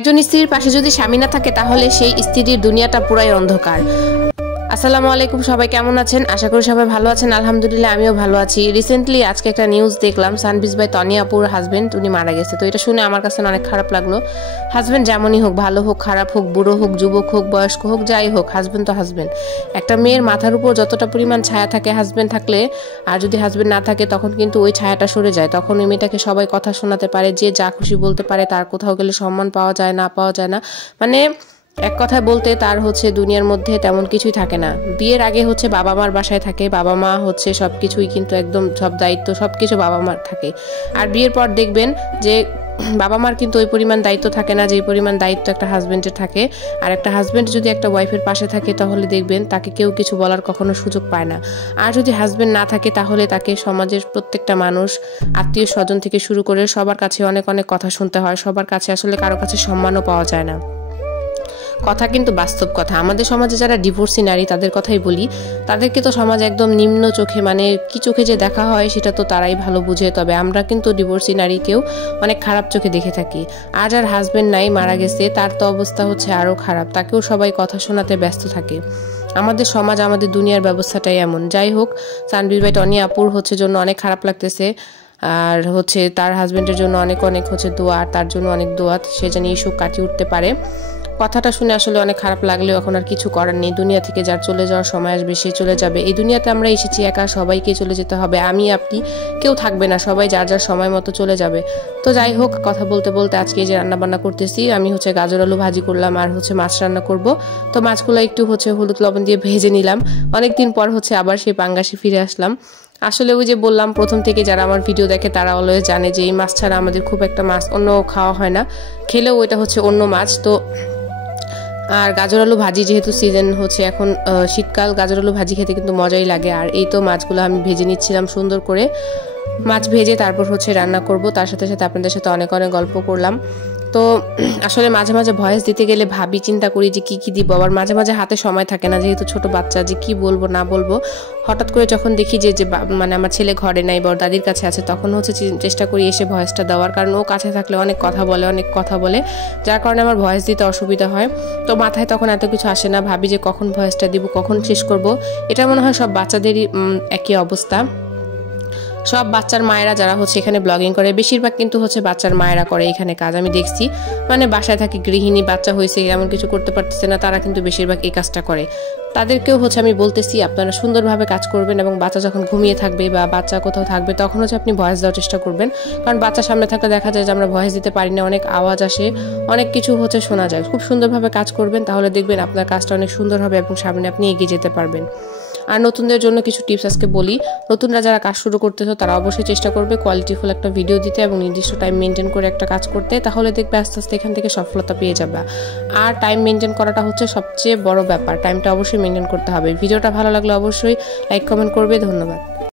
একজন স্ত্রীর পাশে যদি স্বামী না থাকে তাহলে সেই স্ত্রীর দুনিয়াটা পুরাই অন্ধকার। আসসালামু আলাইকুম, সবাই কেমন আছেন? আশা করি সবাই ভালো আছেন। আলহামদুলিল্লাহ আমিও ভালো আছি। রিসেন্টলি আজকে একটা নিউজ দেখলাম, সানবিজ বাই তনিয়া আপুর হাজবেন্ড উনি মারা গেছে। তো এটা শুনে আমার কাছে অনেক খারাপ লাগলো। হাজবেন্ড যেমনই হোক, ভালো হোক, খারাপ হোক, বুড়ো হোক, যুবক হোক, বয়স্ক হোক, যাই হোক, হাজবেন্ড তো হাজবেন্ড। একটা মেয়ের মাথার উপর যতটা পরিমাণ ছায়া থাকে হাজবেন্ড থাকলে, আর যদি হাজবেন্ড না থাকে তখন কিন্তু ওই ছায়াটা সরে যায়। তখন ওই মেয়েটাকে সবাই কথা শোনাতে পারে, যে যা খুশি বলতে পারে, তার কোথাও গেলে সম্মান পাওয়া যায় না মানে এক কথায় বলতে তার দুনিয়ার মধ্যে তেমন কিছুই থাকে না। বিয়ের আগে বাবা মার বাসায় থাকে, বাবা মা সবকিছুই কিন্তু একদম সব দায়িত্ব সবকিছু বাবা মার থাকে। আর বিয়ের পর দেখবেন যে বাবা মার কিন্তু ওই পরিমাণ দায়িত্ব থাকে না, যে পরিমাণ দায়িত্ব একটা হাজবেন্ডের থাকে। আর একটা হাজবেন্ড যদি একটা ওয়াইফের পাশে থাকে তাহলে দেখবেন তাকে কেউ কিছু বলার কখনো সুযোগ পায় না। আর যদি হাজবেন্ড না থাকে তাহলে তাকে সমাজের প্রত্যেকটা মানুষ, আত্মীয় স্বজন থেকে শুরু করে সবার কাছে অনেক অনেক কথা শুনতে হয়। সবার কাছে কারো কাছে সম্মানও পাওয়া যায় না। কথা কিন্তু বাস্তব কথা। আমাদের সমাজে যারা ডিভোর্সি নারী তাদের কথাই বলি, তাদেরকে তো সমাজ একদম নিম্ন চোখে, মানে কি চোখে যে দেখা হয় সেটা তো তারাই ভালো বুঝে। তবে আমরা কিন্তু ডিভোর্সি নারীকেও অনেক খারাপ চোখে দেখে থাকি। আর যার হাজবেন্ড নাই, মারা গেছে, তার তো অবস্থা আরও খারাপ। তাকেও সবাই কথা শোনাতে ব্যস্ত থাকে। আমাদের সমাজ, আমাদের দুনিয়ার ব্যবস্থাটাই এমন। যাই হোক, সানবিজ বাই তনিয়া আপুর জন্য অনেক খারাপ লাগতেছে। আর তার হাজবেন্ডের জন্য অনেক অনেক দোয়া, আর তার জন্য অনেক দোয়া, সে যেন এই সুখ কাটিয়ে উঠতে পারে। কথাটা শুনে অনেক খারাপ লাগলেও এখন আর কিছু করার নেই। দুনিয়া থেকে যার চলে যাওয়ার সময় আসবে সে চলে যাবে। এই দুনিয়াতে আমরা এসেছি একা, সবাইকে চলে যেতে হবে। আমি আপনি কেউ থাকবে না, সবাই যার যার সময় মতো চলে যাবে। তো যাই হোক, কথা বলতে বলতে আজকে যে রান্না বান্না করতেছি, আমি গাজর আলু ভাজি করলাম আর মাছ রান্না করব। তো মাছগুলো একটু হলুদ লবণ দিয়ে ভেজে নিলাম। অনেকদিন পর আবার সেই পাঙ্গাসে ফিরে আসলাম। আসলে ওই যে বললাম, প্রথম থেকে যারা আমার ভিডিও দেখে তারা অলওয়েজ জানে যে এই মাছ ছাড়া আমাদের খুব একটা মাছ অন্য খাওয়া হয় না। খেলেও ওইটা অন্য মাছ। তো আর গাজর আলু ভাজি যেহেতু সিজন এখন শীতকাল, গাজর আলু ভাজি খেতে কিন্তু মজাই লাগে। আর এই তো মাছগুলো আমি ভেজে নিচ্ছিলাম সুন্দর করে। মাছ ভেজে তারপর রান্না করব। তার সাথে সাথে আপনাদের সাথে অনেক অনেক গল্প করলাম। তো আসলে মাঝে মাঝে ভয়েস দিতে গেলে ভাবি, চিন্তা করি যে কি দিব। আবার মাঝে মাঝে হাতে সময় থাকে না, যেহেতু ছোট বাচ্চা, যে কি বলবো না বলবো। হঠাৎ করে যখন দেখি যে মানে আমার ছেলে ঘরে নাই, বড় দাদির কাছে আছে, তখন চেষ্টা করি এসে ভয়েসটা দেওয়ার। কারণ ও কাছে থাকলে অনেক কথা বলে, যার কারণে আমার ভয়েস দিতে অসুবিধা হয়। তো মাথায় তখন এত কিছু আসে না, ভাবি যে কখন ভয়েসটা দিব, কখন শেষ করব। এটা মনে হয় সব বাচ্চাদেরই একই অবস্থা। সব বাচ্চার মায়েরা যারা এখানে ব্লগিং করে, বেশিরভাগ কিন্তু বাচ্চার মায়েরা করে এখানে কাজ। আমি দেখছি, মানে বাসায় থাকি গৃহিণী, বাচ্চা হয়েছে, এমন কিছু করতে পারতেছে না, তারা কিন্তু বেশিরভাগ এই কাজটা করে। তাদেরকেও আমি বলতেছি, আপনারা সুন্দরভাবে কাজ করবেন এবং বাচ্চা যখন ঘুমিয়ে থাকবে বা বাচ্চা কোথাও থাকবে তখন আপনি ভয়েস দেওয়ার চেষ্টা করবেন। কারণ বাচ্চার সামনে থাকলে দেখা যায় যে আমরা ভয়েস দিতে পারি না, অনেক আওয়াজ আসে, অনেক কিছু শোনা যায়। খুব সুন্দরভাবে কাজ করবেন, তাহলে দেখবেন আপনার কাজটা অনেক সুন্দর হবে এবং সামনে আপনি এগিয়ে যেতে পারবেন। আর নতুনদের জন্য কিছু টিপস আজকে বলি। নতুনরা যারা কাজ শুরু করতেছো তারা অবশ্যই চেষ্টা করবে কোয়ালিটিফুল একটা ভিডিও দিতে এবং নির্দিষ্ট টাইম মেনটেন করে একটা কাজ করতে, তাহলে দেখবে আস্তে আস্তে এখান থেকে সফলতা পেয়ে যাবে। আর টাইম মেনটেন করাটা সবচেয়ে বড় ব্যাপার। টাইমটা অবশ্যই মেনটেন করতে হবে। ভিডিওটা ভালো লাগলে অবশ্যই লাইক কমেন্ট করবে। ধন্যবাদ।